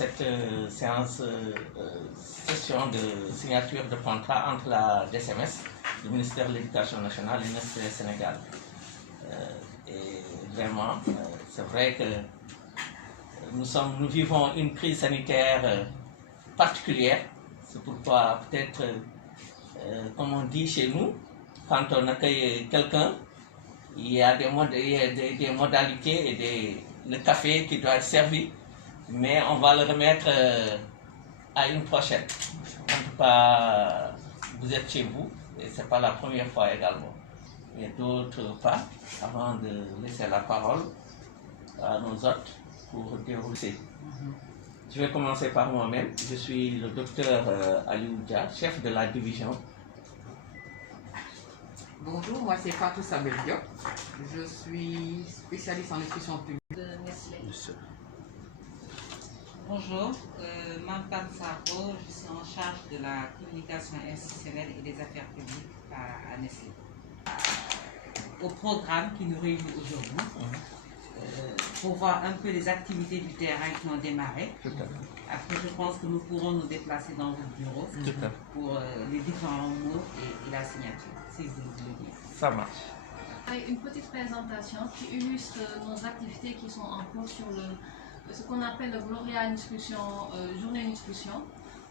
cette session de signature de contrat entre la DCMS, le ministère de l'Éducation nationale et l'Université du Sénégal. Et vraiment, c'est vrai que nous vivons une crise sanitaire particulière. C'est pourquoi peut-être, comme on dit chez nous, quand on accueille quelqu'un, il y a des modalités et le café qui doit être servi, mais on va le remettre à une prochaine. En tout cas, vous êtes chez vous et ce n'est pas la première fois également. Il y a d'autres pas avant de laisser la parole à nos hôtes pour dérouler. Je vais commencer par moi-même. Je suis le docteur Aliou Dia, chef de la division. Bonjour, moi c'est Fatou Sabel Diop. Je suis spécialiste en nutrition publique de Nestlé. Bonjour, Mampam Saro, je suis en charge de la communication institutionnelle et des affaires publiques à Nestlé. Au programme qui nous réunit aujourd'hui, pour voir un peu les activités du terrain qui ont démarré. Après, je pense que nous pourrons nous déplacer dans votre bureau pour les différents mots et la signature, si vous voulez dire. Ça marche. Une petite présentation qui illustre nos activités qui sont en cours sur ce qu'on appelle le Gloria Nutrition, Journée Nutrition.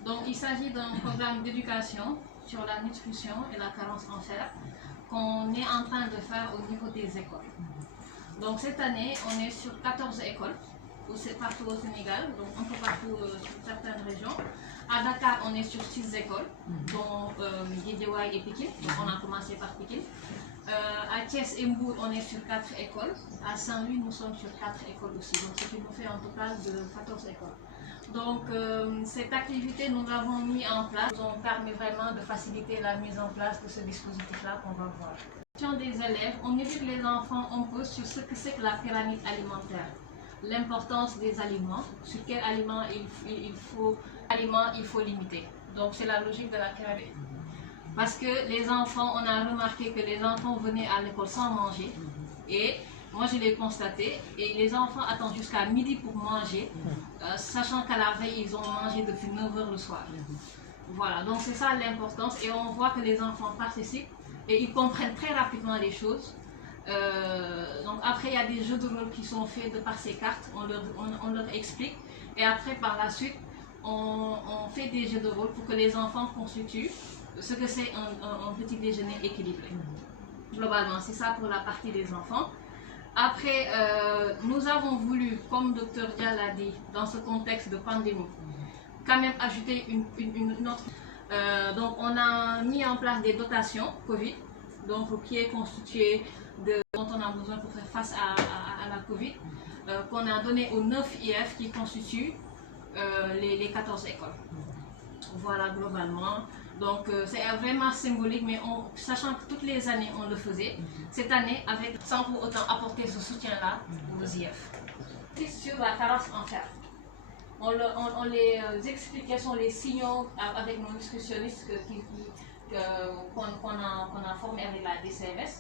Donc, il s'agit d'un programme d'éducation sur la nutrition et la carence en fer qu'on est en train de faire au niveau des écoles. Donc cette année, on est sur 14 écoles, partout au Sénégal, donc un peu partout sur certaines régions. À Dakar, on est sur 6 écoles, dont Guédiawaye et Pikine, donc on a commencé par Pikine. À Thiès et Mbour, on est sur 4 écoles. À Saint-Louis, nous sommes sur 4 écoles aussi, donc ce qui nous fait un total de 14 écoles. Donc cette activité, nous l'avons mis en place, nous ont permis vraiment de faciliter la mise en place de ce dispositif-là qu'on va voir. Des élèves, on éduque les enfants un peu sur ce que c'est que la pyramide alimentaire, l'importance des aliments, sur quels aliments il faut limiter. Donc c'est la logique de la pyramide. Parce que les enfants, on a remarqué que les enfants venaient à l'école sans manger et moi je l'ai constaté et les enfants attendent jusqu'à midi pour manger, sachant qu'à la veille ils ont mangé depuis 9 h le soir. Voilà, donc c'est ça l'importance et on voit que les enfants participent et ils comprennent très rapidement les choses. Donc après, il y a des jeux de rôle qui sont faits de par ces cartes, on leur explique. Et après, par la suite, on fait des jeux de rôle pour que les enfants constituent ce que c'est un petit déjeuner équilibré. Globalement, c'est ça pour la partie des enfants. Après, nous avons voulu, comme Dr Dia l'a dit, dans ce contexte de pandémie, quand même ajouter une autre... donc on a mis en place des dotations Covid, donc qui est constituée de dont on a besoin pour faire face à la Covid, qu'on a donné aux 9 IF qui constituent les 14 écoles. Voilà globalement. Donc c'est vraiment symbolique, mais sachant que toutes les années on le faisait, cette année sans pour autant apporter ce soutien-là aux IF. Sur la carence en fer. On les explique quels sont les signaux avec nos nutritionnistes qu'on a formés avec la DCMS.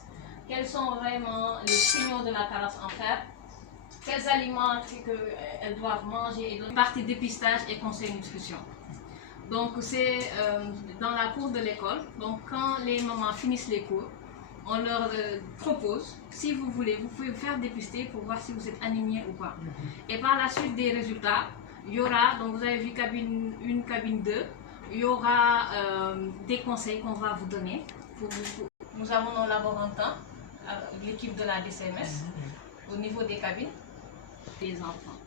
Quels sont vraiment les signaux de la carence en fer, quels aliments qu'elles doivent manger, et partie dépistage et conseil nutrition. Donc c'est dans la cour de l'école, donc quand les mamans finissent les cours, on leur propose, si vous voulez, vous pouvez vous faire dépister pour voir si vous êtes anémie ou pas. Et par la suite des résultats, il y aura, donc vous avez vu cabine 1, cabine 2, il y aura des conseils qu'on va vous donner. Nous avons nos laborantins, l'équipe de la DCMS, au niveau des cabines, des enfants.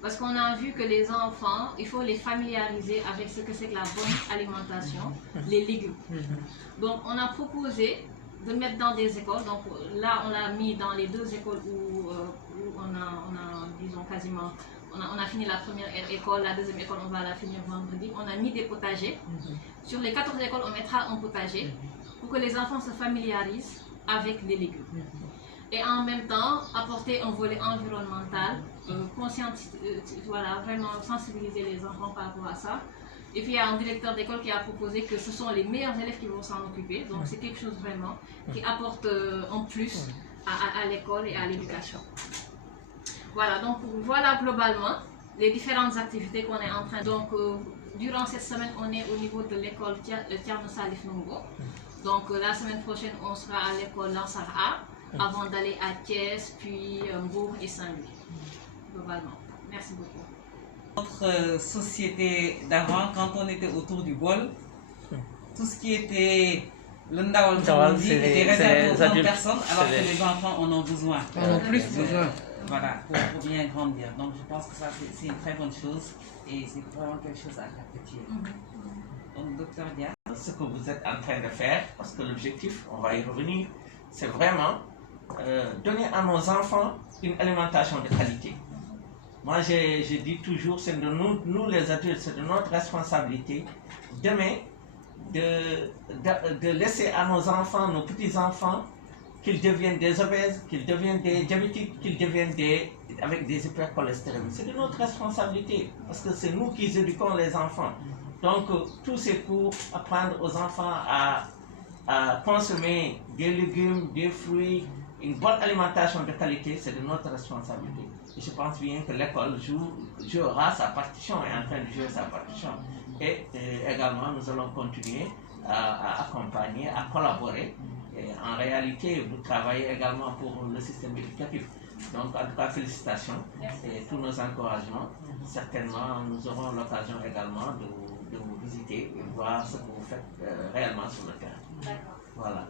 Parce qu'on a vu que les enfants, il faut les familiariser avec ce que c'est que la bonne alimentation, les légumes. Donc on a proposé de mettre dans des écoles, donc là on l'a mis dans les 2 écoles où on a disons quasiment, on a fini la première école, la deuxième école on va la finir vendredi, on a mis des potagers. Sur les 14 écoles on mettra un potager pour que les enfants se familiarisent avec les légumes. Et en même temps apporter un volet environnemental, voilà, vraiment sensibiliser les enfants par rapport à ça. Et puis il y a un directeur d'école qui a proposé que ce sont les meilleurs élèves qui vont s'en occuper. Donc c'est quelque chose vraiment qui apporte un plus à l'école et à l'éducation. Voilà, donc voilà globalement. les différentes activités qu'on est en train. Donc, durant cette semaine, on est au niveau de l'école Thierno Salif Nungo. Donc, la semaine prochaine, on sera à l'école Lansar A, avant d'aller à Thiès, puis Mbour et Saint-Louis, globalement. Merci beaucoup. Notre société d'avant, quand on était autour du bol, tout ce qui était le ndawal était réservé aux grandes personnes, alors que les enfants en ont besoin. En ont plus besoin. Voilà, pour bien grandir. Donc je pense que ça c'est une très bonne chose et c'est vraiment quelque chose à perpétuer. Donc docteur Dia. Ce que vous êtes en train de faire, parce que l'objectif, on va y revenir, c'est vraiment donner à nos enfants une alimentation de qualité. Moi, je dis toujours, c'est de nous les adultes, c'est de notre responsabilité demain de laisser à nos enfants, nos petits-enfants, qu'ils deviennent des obèses, qu'ils deviennent des diabétiques, qu'ils deviennent avec des hypercholestérolémies. C'est de notre responsabilité, parce que c'est nous qui éduquons les enfants. Donc, tous ces cours, apprendre aux enfants à consommer des légumes, des fruits, une bonne alimentation de qualité, c'est de notre responsabilité. Et je pense bien que l'école jouera sa partition, est en train de jouer sa partition. Et également, nous allons continuer à accompagner, à collaborer. Et en réalité, vous travaillez également pour le système éducatif. Donc, en tout cas, félicitations et tous nos encouragements. Certainement, nous aurons l'occasion également de vous visiter et voir ce que vous faites réellement sur le terrain. Voilà.